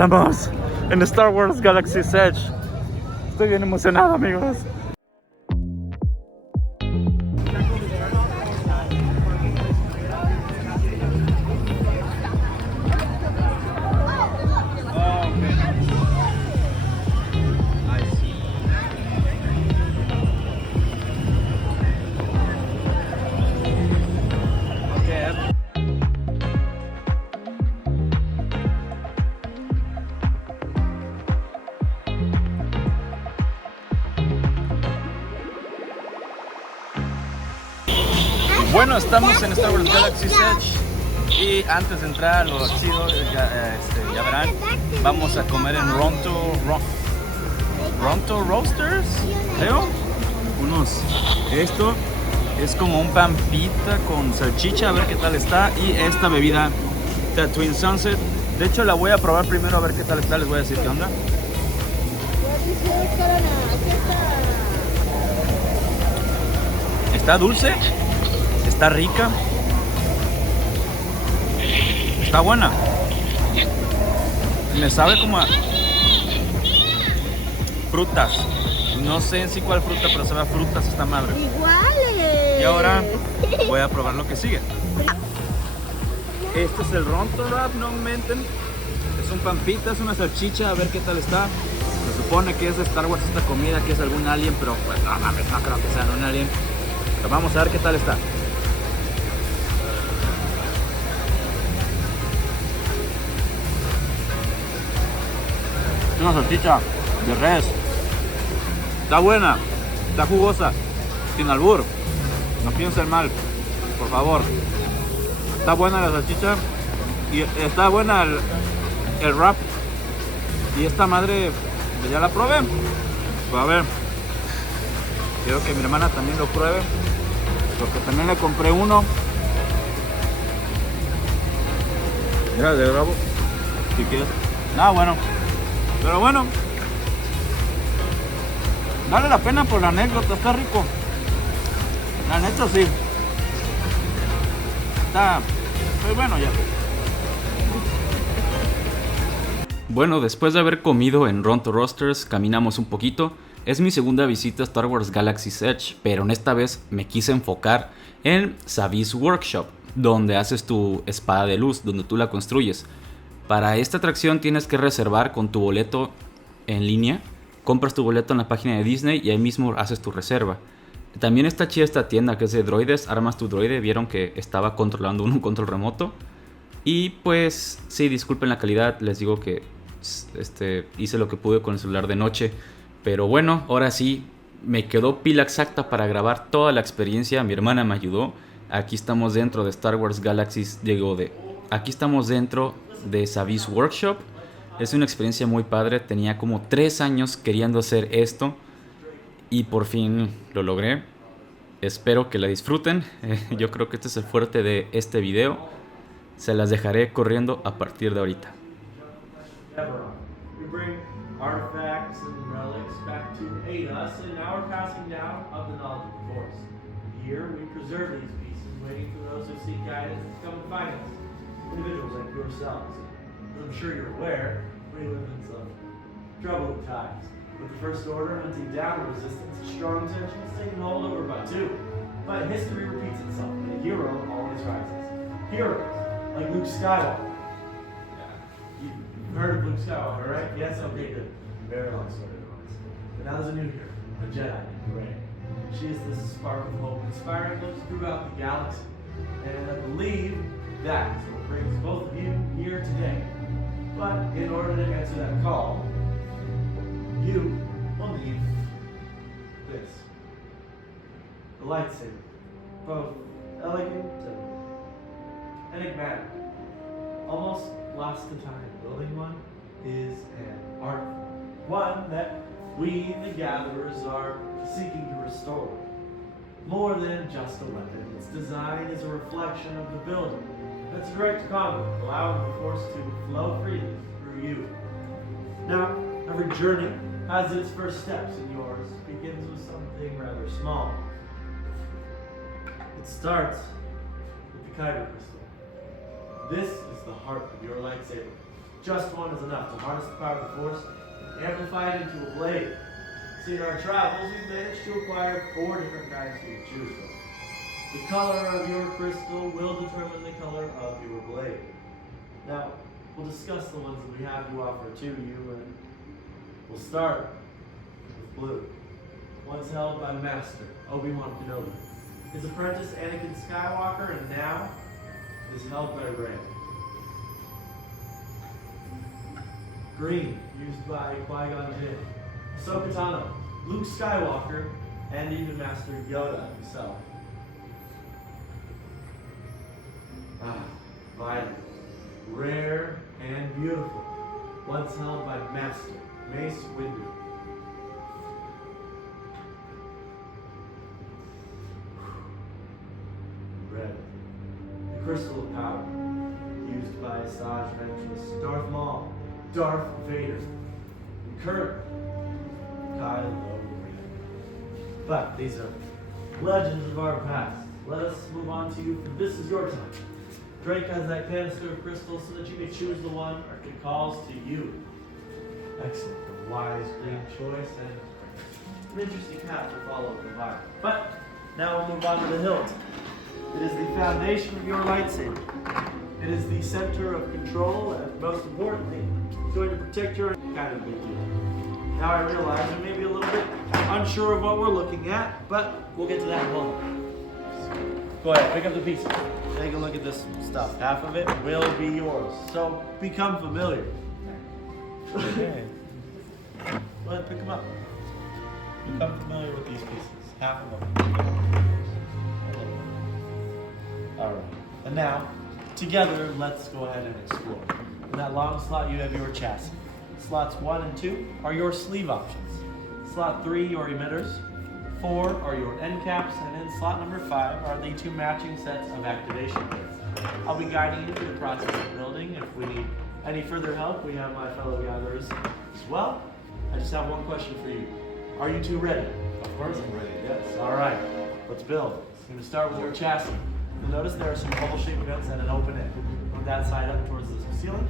estamos en Star Wars Galaxy's Edge. Estoy bien emocionado, amigos. Bueno, estamos en Star Wars Galaxy's Edge y antes de entrar a lo chido, ya verán, vamos a comer en Ronto Roasters, creo. Esto es como un pan pita con salchicha, a ver qué tal está. Y esta bebida, Twin Sunset. De hecho la voy a probar primero a ver qué tal está, les voy a decir qué onda. Está dulce. Está rica. Está buena. Me sabe como a frutas. No sé en sí cuál fruta, pero sabe a frutas esta madre. Iguales. Y ahora voy a probar lo que sigue. Este es el Ronto Wrap, no menten. Es un pampita, es una salchicha, a ver qué tal está. Se supone que es de Star Wars esta comida, que es algún alien, pero pues no mames, no creo que sea un alien. Pero vamos a ver qué tal está. Una salchicha de res. Está buena, está jugosa, sin albur. No piensen mal, por favor. Está buena la salchicha y está buena el wrap. Y esta madre ya la probé. Pues a ver, quiero que mi hermana también lo pruebe, porque también le compré uno. Mira, de bravo, si quieres. Bueno. Pero bueno, vale la pena por la anécdota, está rico. La neta sí. Está, pues bueno ya. Bueno, después de haber comido en Ronto Roasters, caminamos un poquito. Es mi segunda visita a Star Wars Galaxy's Edge, pero en esta vez me quise enfocar en SAVI'S Workshop, donde haces tu espada de luz, donde tú la construyes. Para esta atracción tienes que reservar con tu boleto en línea. Compras tu boleto en la página de Disney y ahí mismo haces tu reserva. También está chida esta tienda que es de droides. Armas tu droide. Vieron que estaba controlando un control remoto. Y pues sí, disculpen la calidad. Les digo que hice lo que pude con el celular de noche. Pero bueno, ahora sí, me quedó pila exacta para grabar toda la experiencia. Mi hermana me ayudó. Aquí estamos dentro de Star Wars Galaxy's. Aquí estamos dentro de SAVI'S Workshop. Es una experiencia muy padre. Tenía como 3 años queriendo hacer esto y por fin lo logré. Espero que la disfruten. Yo creo que este es el fuerte de este video. Se las dejaré corriendo a partir de ahorita. We bring artifacts and relics back to aid us in our passing down of the knowledge of the Force. Here we preserve these pieces, waiting for those who seek guidance to come and find us. Individuals like yourselves. As I'm sure you're aware, we live in some troubled times. With the First Order hunting down the resistance, strong tensions taking hold over Batu. But history repeats itself, and a hero always rises. Heroes, like Luke Skywalker. Yeah, you've heard of Luke Skywalker, right? Yes? Okay, good. Very long story, but now there's a new hero, a Jedi named Rey. She is the spark of hope, inspiring those throughout the galaxy. And I believe that is what brings both of you here today. But in order to answer that call, you will need this. The lightsaber. Both elegant and enigmatic. Almost lost to time. Building one is an art form. One that we, the gatherers, are seeking to restore. More than just a weapon, its design is a reflection of the builder. That's a direct conduit, allowing the Force to flow freely through you. Now, every journey has its first steps, and yours begins with something rather small. It starts with the kyber crystal. This is the heart of your lightsaber. just one is enough to harness the power of the Force, amplify it into a blade. See, in our travels, we've managed to acquire 4 different kinds to choose from. The color of your crystal will determine the color of your blade. Now, we'll discuss the ones that we have to offer to you, and we'll start with blue. Once held by Master Obi-Wan Kenobi. His apprentice Anakin Skywalker, and now is held by Rey. Green, used by Qui-Gon Jinn, Ahsoka Tano, Luke Skywalker, and even Master Yoda himself. Violet, rare and beautiful, once held by Master Mace Windu. Red, the crystal of power, used by Asajj Ventress, Darth Maul, Darth Vader, and Kyber, Kylo Ren. But these are legends of our past. Let us move on to you, for this is your time. Drake has that canister of crystals so that you may choose the one it calls to you. Excellent, a wise, green choice, and an interesting path to follow the vibe. But now we'll move on to the hilt. It is the foundation of your lightsaber. It is the center of control, and most importantly, it's going to protect your kind of big deal. Now I realize you may be a little bit unsure of what we're looking at, but we'll get to that in a moment. Go ahead, pick up the pieces. Take a look at this stuff. Half of it will be yours. So become familiar. Okay. Go ahead, pick them up. Become familiar with these pieces. Half of them. Alright. And now, together, let's go ahead and explore. In that long slot, you have your chassis. Slots 1 and 2 are your sleeve options. Slot 3, your emitters. 4 are your end caps, and in slot number 5 are the 2 matching sets of activation kits. I'll be guiding you through the process of building. If we need any further help, we have my fellow gatherers as well. I just have one question for you. Are you two ready? Of course I'm ready, yes. Alright, let's build. I'm going to start with your chassis. You'll notice there are some bubble-shaped vents and an open end. Move that side up towards the ceiling.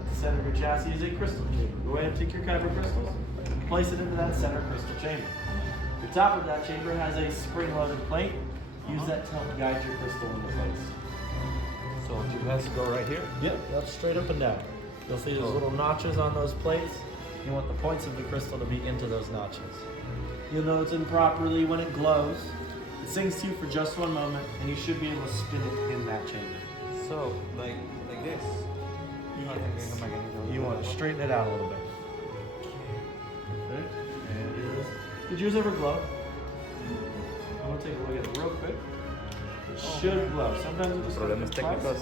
At the center of your chassis is a crystal chamber. Go ahead and take your kyber crystals and place it into that center crystal chamber. The top of that chamber has a spring-loaded plate. Use that to help guide your crystal into place. So it has to go right here? Yep, that's straight up and down. You'll see those little notches on those plates. You want the points of the crystal to be into those notches. You'll know it's in properly when it glows. It sings to you for just one moment, and you should be able to spin it in that chamber. So, like this? Yes. You want to straighten it out a little bit. Okay. And it is. Did yours ever glow? I want to take a look at it real quick. It should glow. Sometimes it just Problemas técnicos.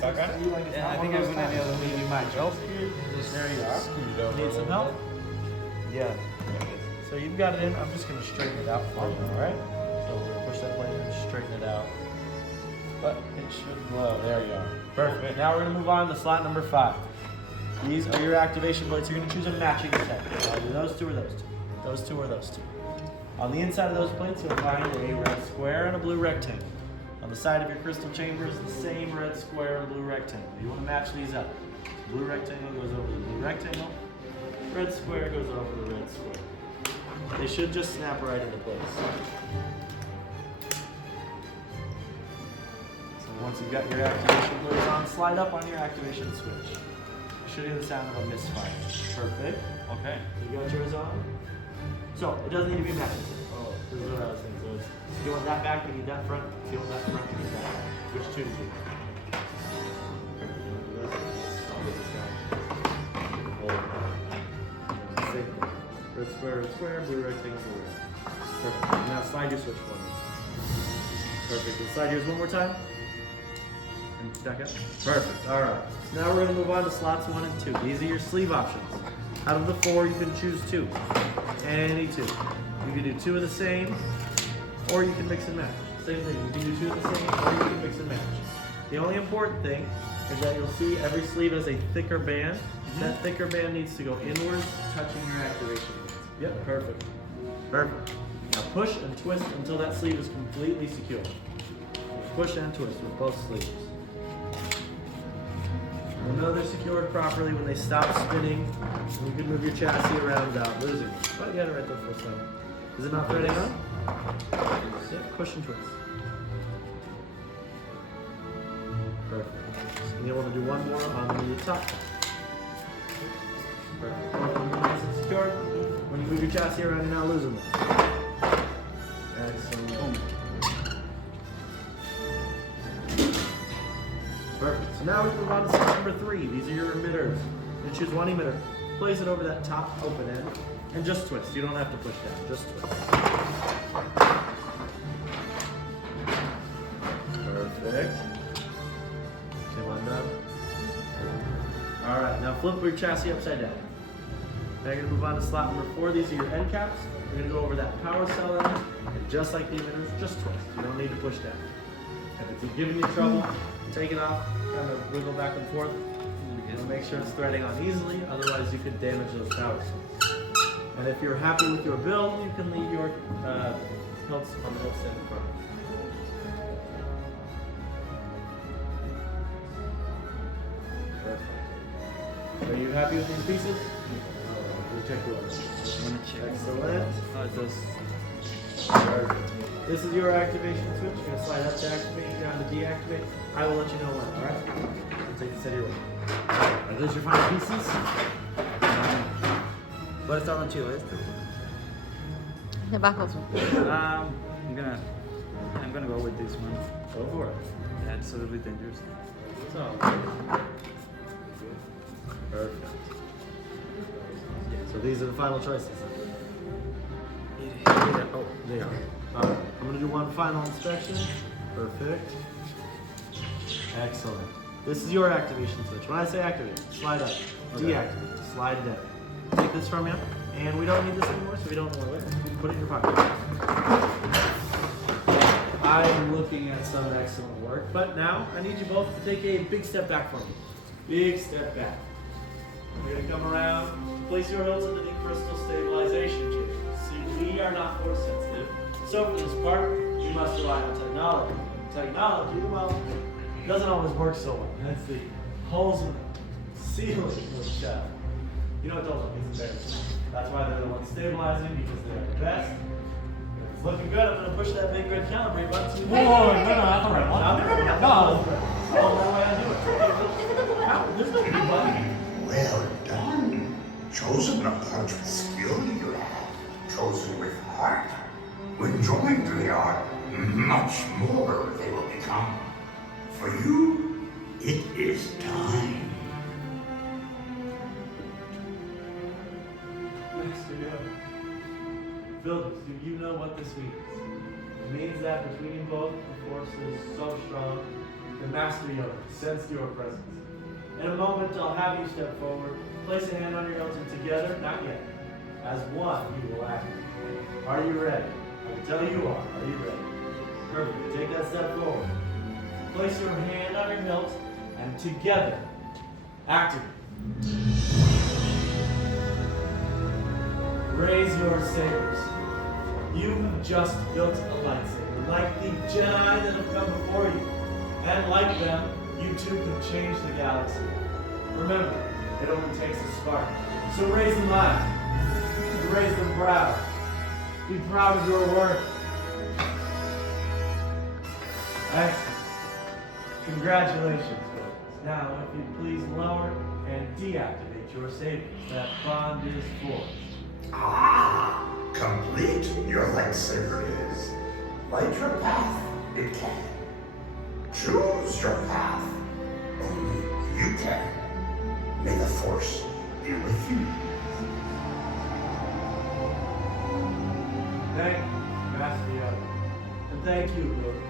Yeah, I think I'm going to need you might help. There you are. Need some help? Yeah. So you've got it in. I'm just going to straighten it out for you, all right? So we're going to push that plate in and straighten it out. But it should glow. There you are. Perfect. Now we're going to move on to slot number 5. These are your activation blades. You're going to choose a matching set. Either those two or those two. Those two or those two. On the inside of those plates, you'll find a red square and a blue rectangle. On the side of your crystal chamber is the same red square and blue rectangle. You want to match these up. Blue rectangle goes over the blue rectangle. Red square goes over the red square. They should just snap right into place. So once you've got your activation blades on, slide up on your activation switch. You should hear the sound of a misfire. Perfect. Okay. You got yours on? So it doesn't need to be matching. Oh, this is what I was saying. So it's, if you want that back, you need that front. If you want that front, you need that back. Which two do you need? Red square, blue rectangle, blue rectangle. Perfect. Now slide your switch for me. Perfect. And slide yours one more time. And back up. Perfect. Alright. Now we're going to move on to slots 1 and 2. These are your sleeve options. Out of the 4, you can choose 2. Any 2. You can do 2 of the same, or you can mix and match. Same thing. You can do 2 of the same, or you can mix and match. The only important thing is that you'll see every sleeve has a thicker band. That thicker band needs to go inwards, touching your activation bands. Yep, perfect. Perfect. Now push and twist until that sleeve is completely secure. Push and twist with both sleeves. You'll know they're secured properly when they stop spinning, and you can move your chassis around without losing it. Oh, you got it right there first time. Is it not threading on? Yeah, push and twist. Perfect. And you'll want to do one more on the top. Perfect. Nice and secure. When you move your chassis around, you're not losing it. Excellent. Perfect. So now we move on to step number 3. These are your emitters. You choose one emitter, place it over that top open end, and just twist. You don't have to push down, just twist. Perfect. Okay, one done. Alright, now flip your chassis upside down. Now you're going to move on to slot number 4. These are your end caps. You're going to go over that power cell end, and just like the emitters, just twist. You don't need to push down. If it's giving you trouble, take it off, kind of wiggle back and forth. Make sure it's threading on easily, otherwise you could damage those power cells. And if you're happy with your build, you can leave your hilts on the hilt stand in front. Perfect. Are you happy with these pieces? We'll check yours. Excellent. Perfect. This is your activation switch. You're going to slide up to activate, down to deactivate. I will let you know when, alright? Take this out of your way. Are those your final pieces? ¿Cuál está más chido? ¿Este? Debajo. I'm gonna go with this one. Go for it. Yeah, it's a little bit dangerous. So, perfect. So these are the final choices. Oh, they are. Alright, I'm gonna do one final inspection. Perfect. Excellent. This is your activation switch. When I say activate, slide up. Okay. Deactivate, slide down. Take this from you, and we don't need this anymore, so we don't oil it. You can put it in your pocket. I'm looking at some excellent work, but now I need you both to take a big step back for me. Big step back. We're gonna come around, place your hilts into the crystal stabilization chamber. See, we are not force sensitive, so for this part, we must rely on technology. Technology, well, doesn't always work so well. That's the holes in the ceiling, which, you know, don't look, it's embarrassing. That's why they're the ones stabilizing, because they are the best. If it's looking good, I'm going to push that big red calibrate button. Whoa, no, that's the right one. No. Oh, that way I do it. Ow, there's no big button. Well done. Chosen approach with skill, you have. Chosen with heart. When joined, they are much more they will become. For you, it is time. Master Yoda. Builders, do you know what this means? It means that between you both, the force is so strong that Master Yoda sensed your presence. In a moment, I'll have you step forward, place a hand on your hilt, and together, not yet, as one, you will act. Are you ready? I can tell you are. Are you ready? Perfect. Take that step forward. Place your hand on your hilt, and together, activate. Raise your sabers. You have just built a lightsaber, like the Jedi that have come before you. And like them, you too can change the galaxy. Remember, it only takes a spark. So raise them high. Raise them proud. Be proud of your work. Excellent. Congratulations, folks. Now, if you please lower and deactivate your sabers, that bond is forged. Ah, complete your lightsaber is. Light your path, it can. Choose your path, only you can. May the Force be with you. Thank you, Master Yoda. And thank you, Luke.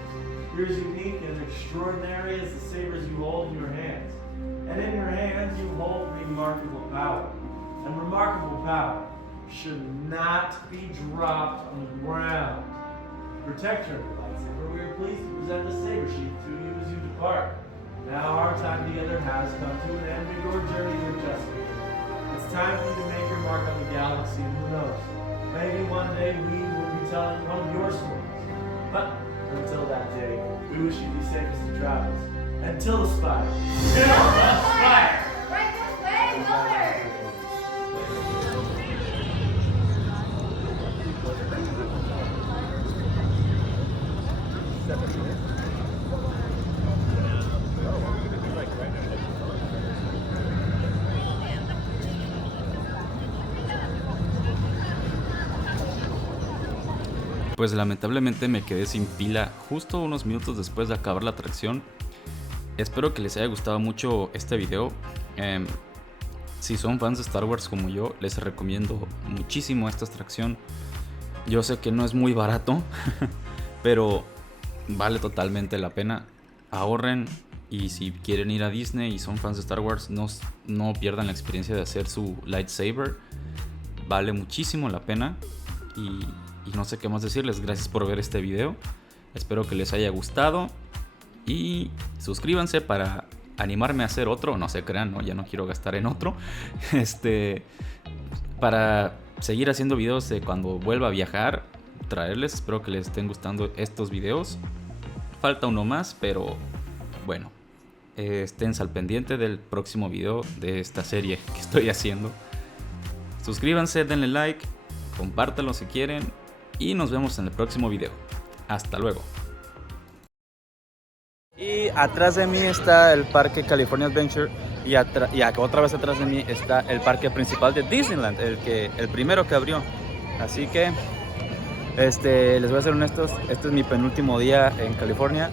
You're as unique and extraordinary as the sabers you hold in your hands. And in your hands, you hold remarkable power. And remarkable power should not be dropped on the ground. Protect your lightsaber. We are pleased to present the saber sheath to you as you depart. Now our time together has come to an end, but your journey is just beginning. It's time for you to make your mark on the galaxy, and who knows, maybe one day we will be telling one of your stories. But until that day, we wish you the safest of travels. Until the spire. Till the spire! Right this way, builder! Pues lamentablemente me quedé sin pila justo unos minutos después de acabar la atracción. Espero que les haya gustado mucho este video. Si son fans de Star Wars como yo, les recomiendo muchísimo esta atracción. Yo sé que no es muy barato, pero vale totalmente la pena. Ahorren, y si quieren ir a Disney y son fans de Star Wars, no pierdan la experiencia de hacer su lightsaber. Vale muchísimo la pena. Y no sé qué más decirles. Gracias por ver este video. Espero que les haya gustado. Y suscríbanse para animarme a hacer otro. No se crean, ¿no? Ya no quiero gastar en otro. Para seguir haciendo videos de cuando vuelva a viajar, traerles. Espero que les estén gustando estos videos. Falta uno más, pero bueno. Estén al pendiente del próximo video de esta serie que estoy haciendo. Suscríbanse, denle like, compártanlo si quieren. Y nos vemos en el próximo video. Hasta luego. Y atrás de mí está el parque California Adventure y otra vez atrás de mí está el parque principal de Disneyland, el primero que abrió. Así que les voy a ser honestos, este es mi penúltimo día en California.